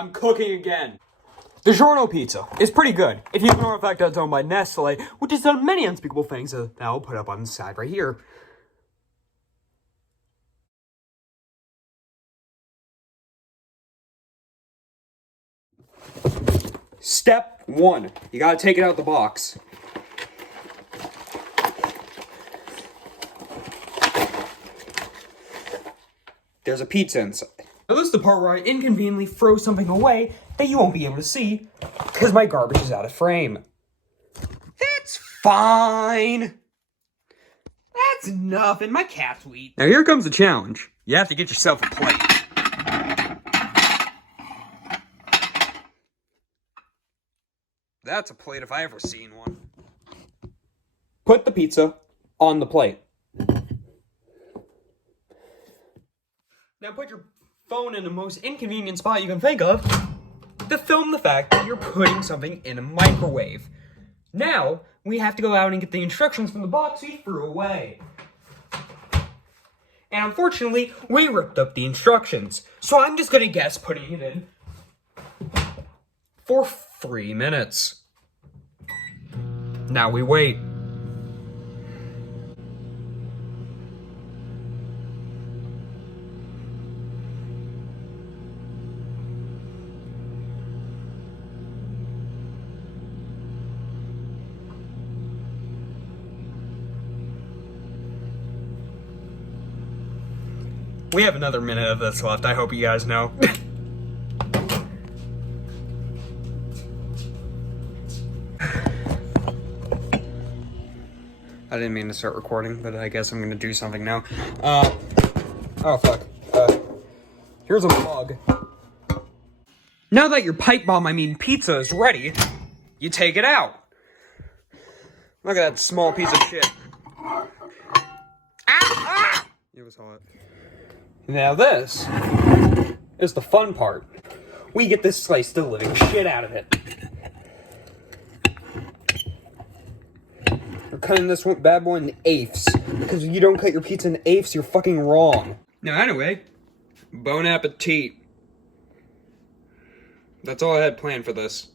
I'm cooking again. The Giorno pizza is pretty good. If you ignore the fact that it's owned by Nestle, which has done many unspeakable things that I'll put up on the side right here. Step 1. You gotta take it out of the box. There's a pizza inside. Now this is the part where I inconveniently throw something away that you won't be able to see because my garbage is out of frame. That's fine. That's nothing. My cats will eat. Now here comes the challenge. You have to get yourself a plate. That's a plate if I ever seen one. Put the pizza on the plate. Now put your phone in the most inconvenient spot you can think of to film the fact that you're putting something in a microwave. Now, we have to go out and get the instructions from the box you threw away. And unfortunately, we ripped up the instructions. So I'm just gonna guess putting it in for 3 minutes. Now we wait. We have another minute of this left, I hope you guys know. I didn't mean to start recording, but I guess I'm gonna do something now. Oh fuck. Here's a mug. Now that your pipe bomb, I mean pizza, is ready, you take it out. Look at that small piece of shit. Ah! It was hot. Now this is the fun part. We get to slice the living shit out of it. We're cutting this bad boy in eighths. Because if you don't cut your pizza in eighths, you're fucking wrong. Now anyway, bon appetit. That's all I had planned for this.